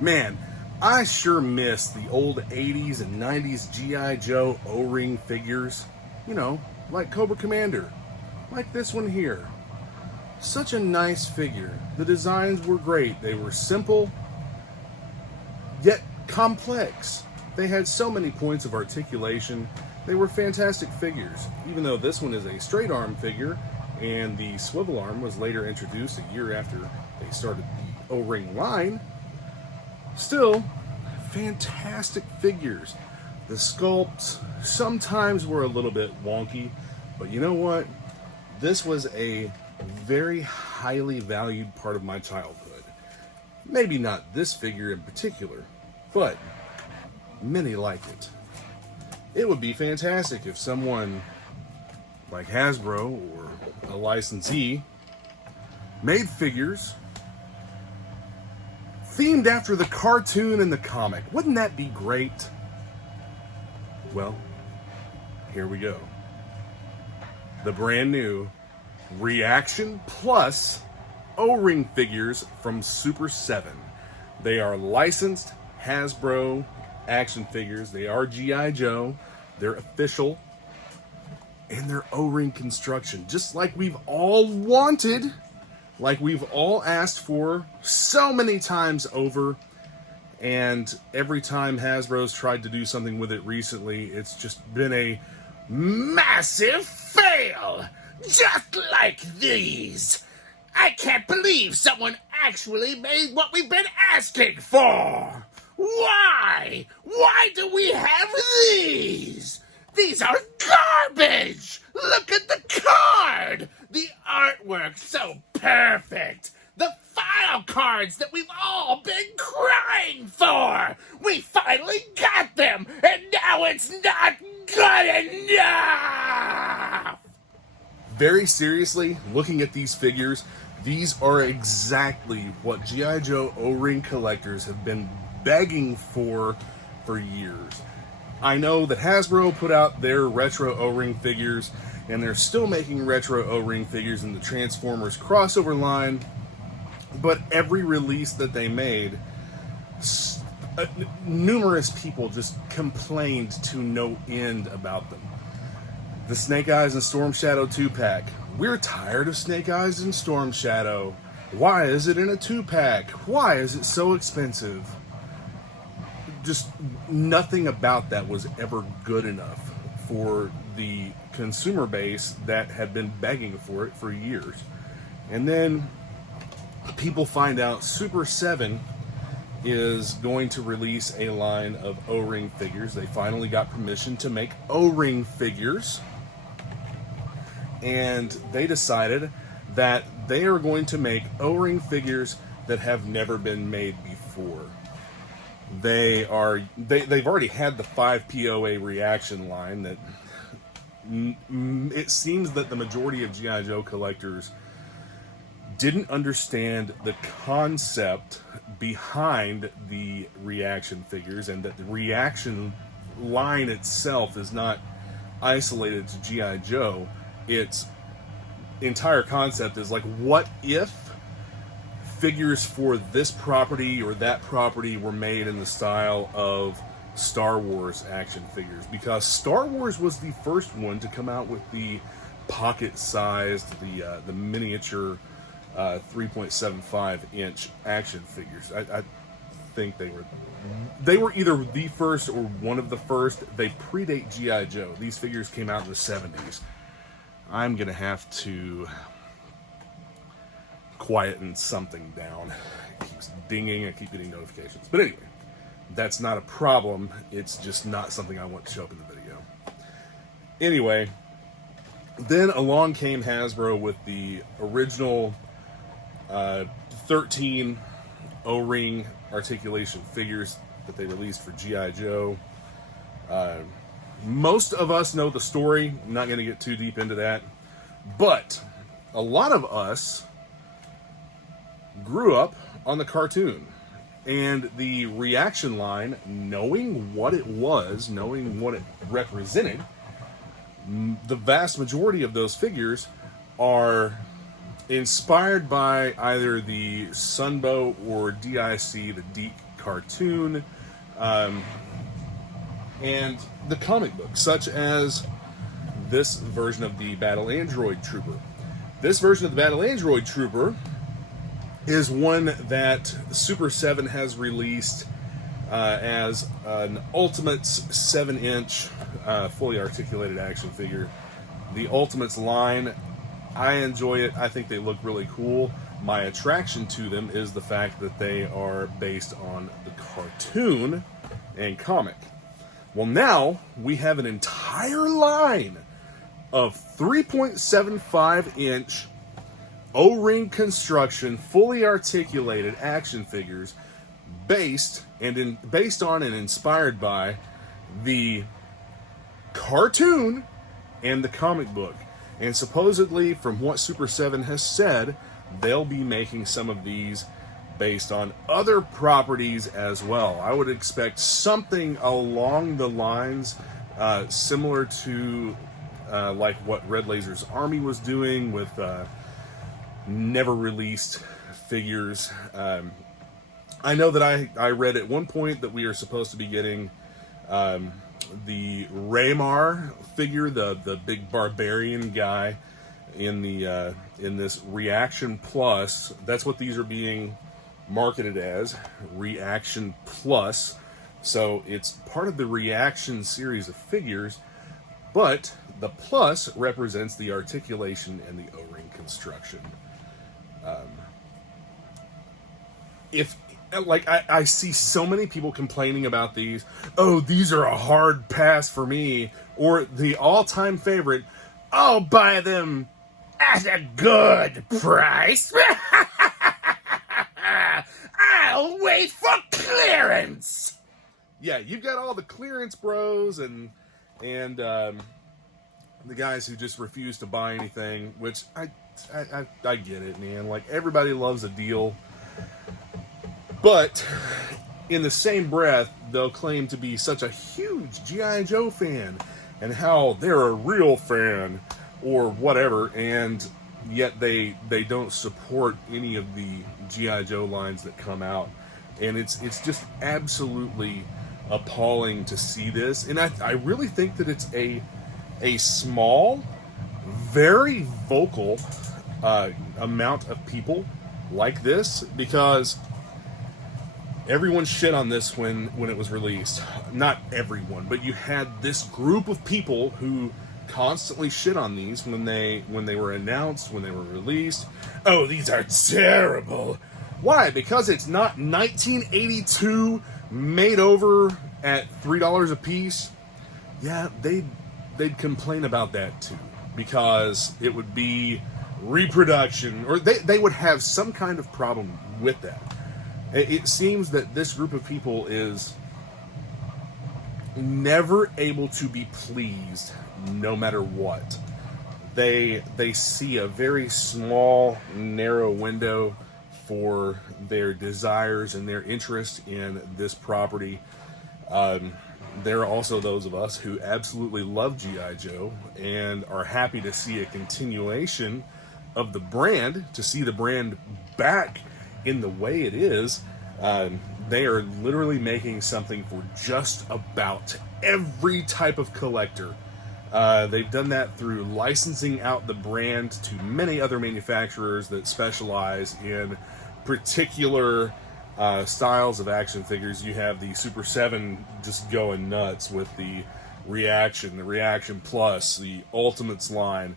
Man, I sure miss the old 80s and 90s G.I. Joe O-ring figures. You know, like Cobra Commander. Like this one here. Such a nice figure. The designs were great. They were simple, yet complex. They had so many points of articulation. They were fantastic figures. Even though this one is a straight arm figure, and the swivel arm was later introduced a year after they started the O-ring line, still, fantastic figures. The sculpts sometimes were a little bit wonky, but you know what? This was a very highly valued part of my childhood. Maybe not this figure in particular, but many like it. It would be fantastic if someone like Hasbro or a licensee made figures themed after the cartoon and the comic. Wouldn't that be great? Well, here we go. The brand new Reaction Plus O-ring figures from Super 7. They are licensed Hasbro action figures. They are G.I. Joe. They're official. And they're O-ring construction, just like we've all wanted, like we've all asked for so many times over. And every time Hasbro's tried to do something with it recently, it's just been a massive fail. Just like these. I can't believe someone actually made what we've been asking for. Why? Why do we have these? These are garbage. Look at the card. The artwork so perfect. The file cards that we've all been crying for. We finally got them, and now it's not good enough. Very seriously, looking at these figures, these are exactly what G.I. Joe O-ring collectors have been begging for years. I know that Hasbro put out their retro O-ring figures, and they're still making retro O-ring figures in the Transformers crossover line, but every release that they made, numerous people just complained to no end about them. The Snake Eyes and Storm Shadow 2-pack. We're tired of Snake Eyes and Storm Shadow. Why is it in a 2-pack? Why is it so expensive? Just nothing about that was ever good enough for the consumer base that had been begging for it for years. And then people find out Super 7 is going to release a line of O-ring figures. They finally got permission to make O-ring figures. And they decided that they are going to make O-ring figures that have never been made before. They've already had the 5POA reaction line that it seems that the majority of G.I. Joe collectors didn't understand the concept behind the reaction figures, and that the reaction line itself is not isolated to G.I. Joe. Its entire concept is like, what if figures for this property or that property were made in the style of Star Wars action figures? Because Star Wars was the first one to come out with the pocket-sized, the miniature 3.75 inch action figures. I think they were either the first or one of the first. They predate G.I. Joe. These figures came out in the 70s. I'm gonna have to quieten something down. It keeps dinging, I keep getting notifications. But anyway, that's not a problem. It's just not something I want to show up in the video. Anyway, then along came Hasbro with the original 13 O-ring articulation figures that they released for G.I. Joe. Most of us know the story. I'm not going to get too deep into that. But a lot of us grew up on the cartoon. And the reaction line, knowing what it was, knowing what it represented, the vast majority of those figures are inspired by either the Sunbow or DIC, the DiC cartoon, and the comic book, such as this version of the Battle Android Trooper. This version of the Battle Android Trooper is one that Super 7 has released as an Ultimates 7-inch fully articulated action figure. The Ultimates line, I enjoy it. I think they look really cool. My attraction to them is the fact that they are based on the cartoon and comic. Well, now we have an entire line of 3.75-inch O-ring construction, fully articulated action figures based on and inspired by the cartoon and the comic book. And supposedly, from what Super 7 has said, they'll be making some of these based on other properties as well. I would expect something along the lines similar to like what Red Laser's Army was doing with never released figures. I know that I read at one point that we are supposed to be getting the Raymar figure, the big barbarian guy in this Reaction Plus. That's what these are being marketed as, Reaction Plus. So it's part of the Reaction series of figures, but the plus represents the articulation and the O-ring construction. I see so many people complaining about these. Oh, these are a hard pass for me. Or the all-time favorite, I'll buy them at a good price. I'll wait for clearance. Yeah, you've got all the clearance bros and the guys who just refuse to buy anything, which I get it, man. Like, everybody loves a deal. But in the same breath, they'll claim to be such a huge G.I. Joe fan and how they're a real fan or whatever, and yet they don't support any of the G.I. Joe lines that come out. And it's just absolutely appalling to see this. And I really think that it's a small, very vocal amount of people like this, because everyone shit on this when it was released. Not everyone, but you had this group of people who constantly shit on these when they were announced, when they were released. Oh, these are terrible. Why? Because it's not 1982 made over at $3 a piece. Yeah, they'd complain about that too, because it would be reproduction, or they would have some kind of problem with that. It seems that this group of people is never able to be pleased no matter what. They see a very small, narrow window for their desires and their interest in this property. There are also those of us who absolutely love G.I. Joe and are happy to see a continuation of the brand, to see the brand back in the way it is. They are literally making something for just about every type of collector. They've done that through licensing out the brand to many other manufacturers that specialize in particular styles of action figures. You have the Super 7 just going nuts with the Reaction Plus, the Ultimates line.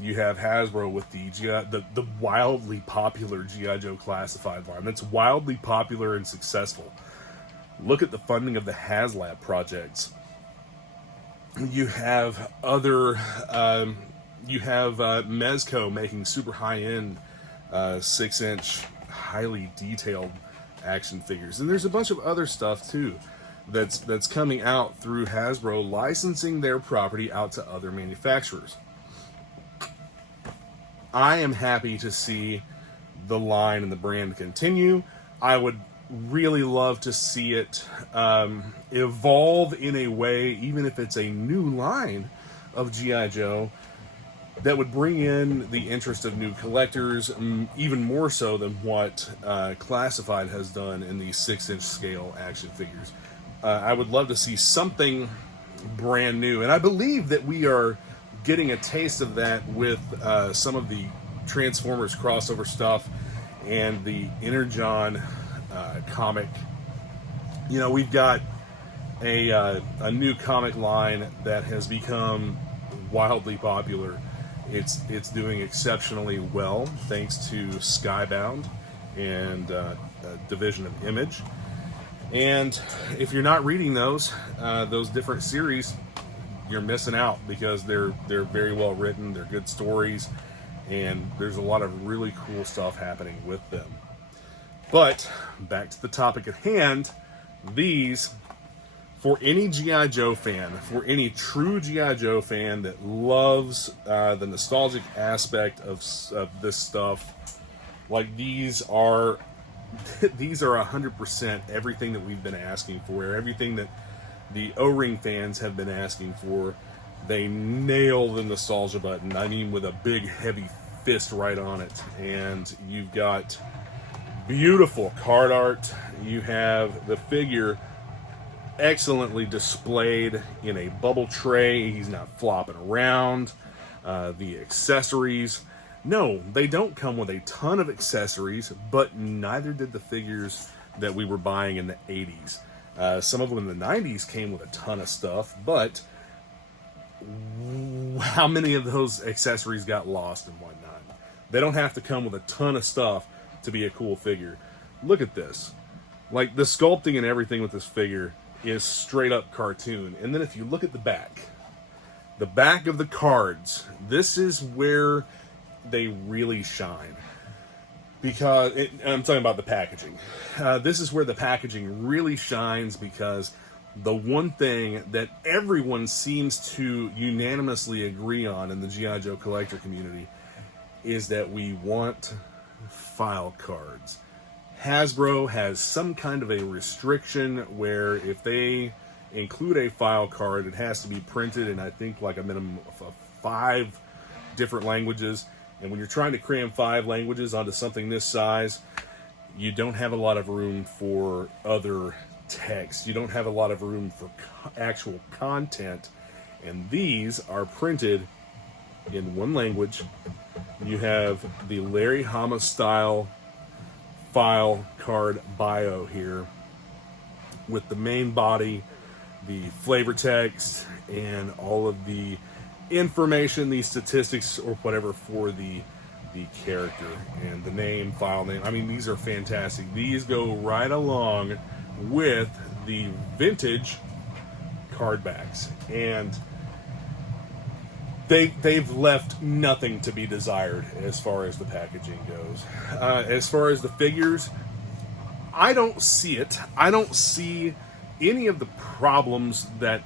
You have Hasbro with the wildly popular G.I. Joe Classified line. That's wildly popular and successful. Look at the funding of the HasLab projects. You have other, Mezco making super high-end 6-inch, highly detailed action figures. And there's a bunch of other stuff, too, that's coming out through Hasbro licensing their property out to other manufacturers. I am happy to see the line and the brand continue. I would really love to see it evolve in a way, even if it's a new line of G.I. Joe, that would bring in the interest of new collectors, even more so than what Classified has done in the 6-inch scale action figures. I would love to see something brand new, and I believe that we are getting a taste of that with some of the Transformers crossover stuff and the Energon comic. You know, we've got a new comic line that has become wildly popular. It's doing exceptionally well thanks to Skybound and Division of Image. And if you're not reading those different series, you're missing out, because they're very well written, they're good stories, and there's a lot of really cool stuff happening with them. But back to the topic at hand, these, for any G.I. Joe fan, for any true G.I. Joe fan that loves the nostalgic aspect of this stuff, like these are 100% everything that we've been asking for, everything that the O-Ring fans have been asking for. They nail the nostalgia button. I mean, with a big, heavy fist right on it. And you've got beautiful card art. You have the figure excellently displayed in a bubble tray. He's not flopping around. The accessories. No, they don't come with a ton of accessories, but neither did the figures that we were buying in the 80s. Some of them in the 90s came with a ton of stuff, but how many of those accessories got lost and whatnot? They don't have to come with a ton of stuff to be a cool figure. Look at this. Like, the sculpting and everything with this figure is straight up cartoon. And then if you look at the back of the cards, this is where they really shine. Because, I'm talking about the packaging. This is where the packaging really shines, because the one thing that everyone seems to unanimously agree on in the G.I. Joe collector community is that we want file cards. Hasbro has some kind of a restriction where if they include a file card, it has to be printed in, I think, like a minimum of 5 different languages. And when you're trying to cram 5 languages onto something this size, you don't have a lot of room for other text. You don't have a lot of room for actual content. And these are printed in one language. You have the Larry Hama style file card bio here with the main body, the flavor text, and all of the information, the statistics or whatever for the character and the name, file name. I mean, these are fantastic. These go right along with the vintage card backs, and they've left nothing to be desired as far as the packaging goes. As far as the figures, I don't see it. I don't see any of the problems that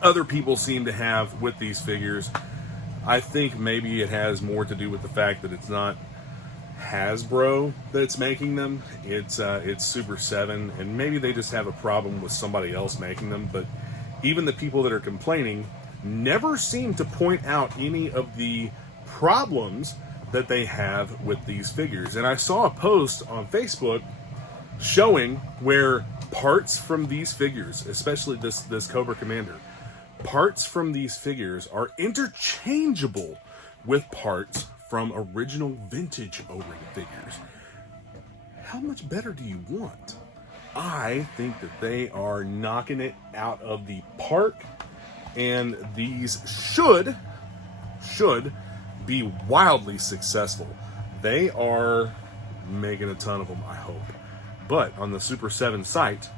other people seem to have with these figures. I think maybe it has more to do with the fact that it's not Hasbro that's making them. It's Super 7, and maybe they just have a problem with somebody else making them. But even the people that are complaining never seem to point out any of the problems that they have with these figures. And I saw a post on Facebook showing where parts from these figures, especially this Cobra Commander, parts from these figures are interchangeable with parts from original vintage O-Ring figures. How much better do you want? I think that they are knocking it out of the park, and these should be wildly successful. They are making a ton of them, I hope. But on the Super 7 site,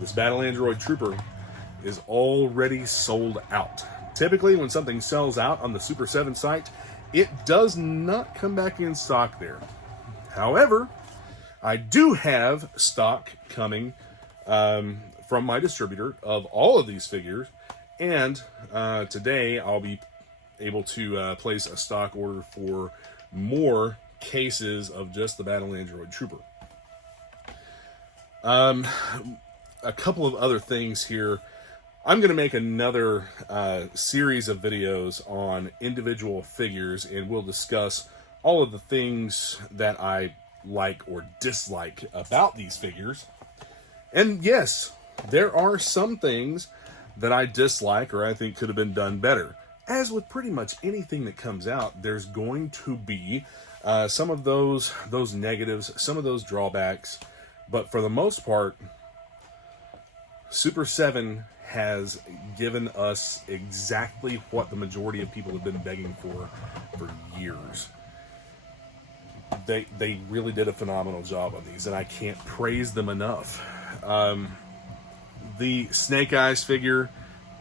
this Battle Android Trooper is already sold out. Typically, when something sells out on the Super 7 site, it does not come back in stock there. However, I do have stock coming from my distributor of all of these figures, and today I'll be able to place a stock order for more cases of just the Battle Android Trooper. A couple of other things here. I'm going to make another series of videos on individual figures, and we'll discuss all of the things that I like or dislike about these figures. And yes, there are some things that I dislike or I think could have been done better. As with pretty much anything that comes out, there's going to be some of those negatives, some of those drawbacks. But for the most part, Super 7 has given us exactly what the majority of people have been begging for years. They really did a phenomenal job on these, and I can't praise them enough. The Snake Eyes figure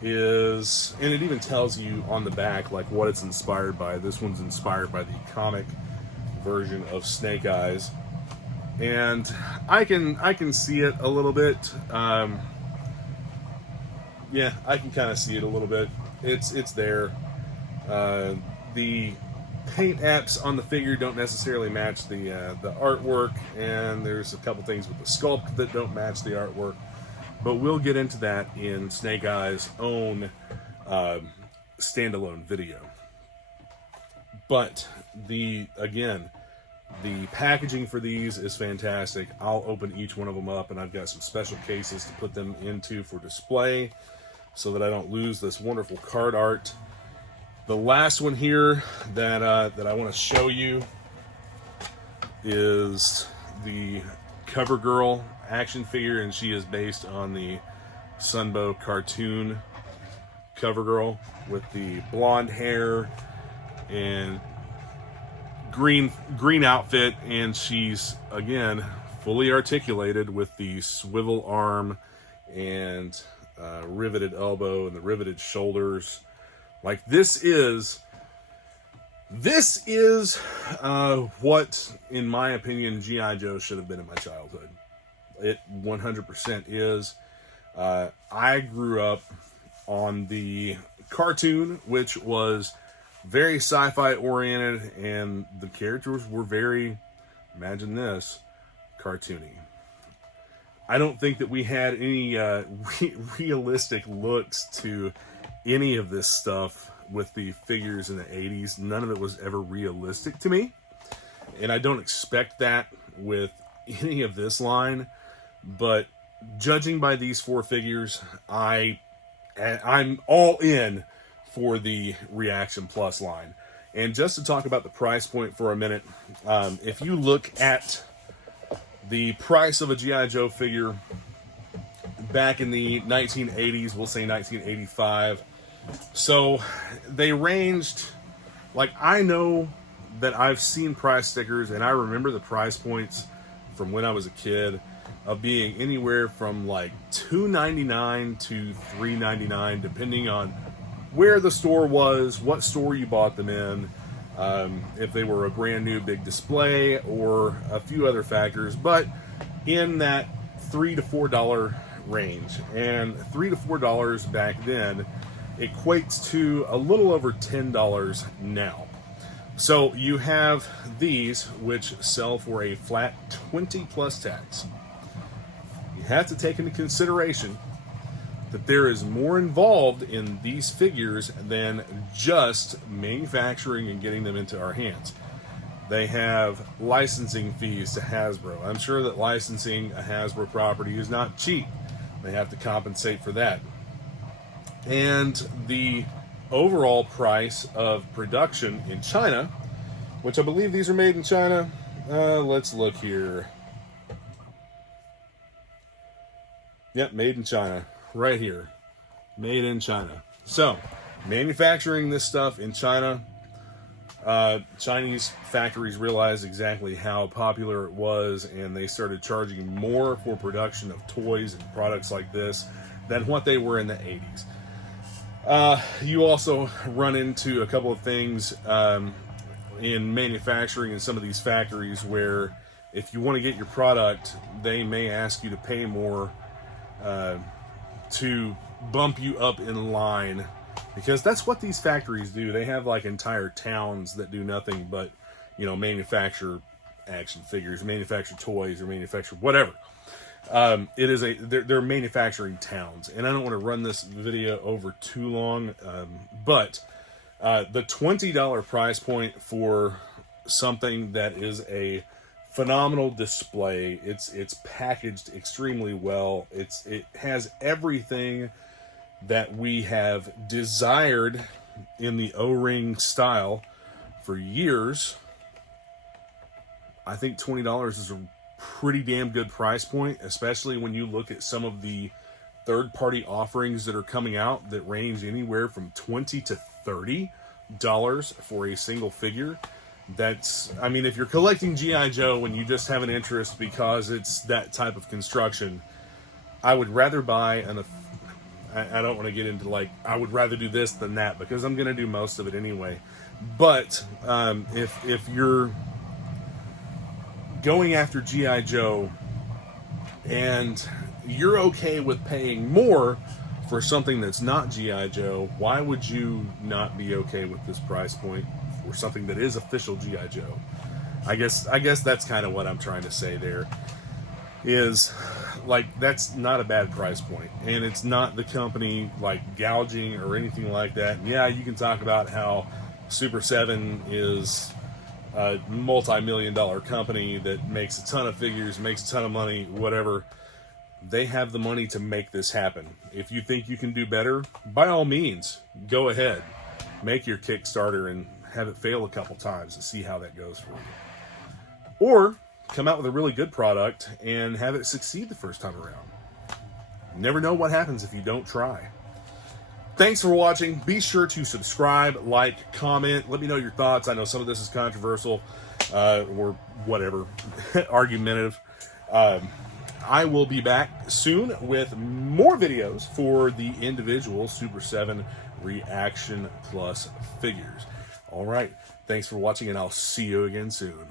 is, and it even tells you on the back like what it's inspired by. This one's inspired by the comic version of Snake Eyes, and I can see it a little bit. Yeah, I can kind of see it a little bit. It's there. The paint apps on the figure don't necessarily match the artwork, and there's a couple things with the sculpt that don't match the artwork. But we'll get into that in Snake Eyes' own standalone video. But the packaging for these is fantastic. I'll open each one of them up, and I've got some special cases to put them into for display so that I don't lose this wonderful card art. The last one here that I want to show you is the CoverGirl action figure, and she is based on the Sunbow cartoon CoverGirl with the blonde hair and green outfit, and she's again fully articulated with the swivel arm and riveted elbow and the riveted shoulders. Like this is what, in my opinion, G.I. Joe should have been in my childhood. It 100% is. I grew up on the cartoon, which was very sci-fi oriented, and the characters were very, imagine this, cartoony. I don't think that we had any realistic looks to any of this stuff with the figures in the 80s. None of it was ever realistic to me, and I don't expect that with any of this line. But judging by these four figures, I'm all in for the Reaction Plus line. And just to talk about the price point for a minute, if you look at the price of a G.I. Joe figure back in the 1980s, we'll say 1985, so they ranged, like, I know that I've seen price stickers, and I remember the price points from when I was a kid of being anywhere from like $2.99 to $3.99, depending on where the store was, what store you bought them in, if they were a brand new big display, or a few other factors. But in that $3 to $4 range, and $3 to $4 back then equates to a little over $10 now. So you have these, which sell for a flat 20 plus tax. You have to take into consideration that there is more involved in these figures than just manufacturing and getting them into our hands. They have licensing fees to Hasbro. I'm sure that licensing a Hasbro property is not cheap. They have to compensate for that. And the overall price of production in China, which I believe these are made in China. Let's look here. Yep, made in China. Right here. Made in China. So, manufacturing this stuff in China, Chinese factories realized exactly how popular it was, and they started charging more for production of toys and products like this than what they were in the 80s. You also run into a couple of things in manufacturing in some of these factories where if you want to get your product, they may ask you to pay more to bump you up in line, because that's what these factories do. They have like entire towns that do nothing but, you know, manufacture action figures, manufacture toys, or manufacture whatever. It is they're manufacturing towns, and I don't want to run this video over too long, but the $20 price point for something that is a phenomenal display. It's packaged extremely well. It has everything that we have desired in the O-ring style for years. I think $20 is a pretty damn good price point, especially when you look at some of the third-party offerings that are coming out that range anywhere from $20 to $30 for a single figure. That's, I mean, if you're collecting G.I. Joe and you just have an interest because it's that type of construction, I would rather buy I don't want to get into like, I would rather do this than that, because I'm going to do most of it anyway. But if you're going after G.I. Joe and you're okay with paying more for something that's not G.I. Joe, why would you not be okay with this price point for something that is official G.I. Joe? I guess that's kind of what I'm trying to say there. Is like, that's not a bad price point, and it's not the company like gouging or anything like that. And yeah, you can talk about how Super 7 is a multi-million-dollar company that makes a ton of figures, makes a ton of money, whatever. They have the money to make this happen. If you think you can do better, by all means, go ahead. Make your Kickstarter and have it fail a couple times and see how that goes for you. Or come out with a really good product and have it succeed the first time around. You never know what happens if you don't try. Thanks for watching. Be sure to subscribe, like, comment. Let me know your thoughts. I know some of this is controversial or whatever, argumentative. I will be back soon with more videos for the individual Super 7 Reaction Plus figures. All right. Thanks for watching, and I'll see you again soon.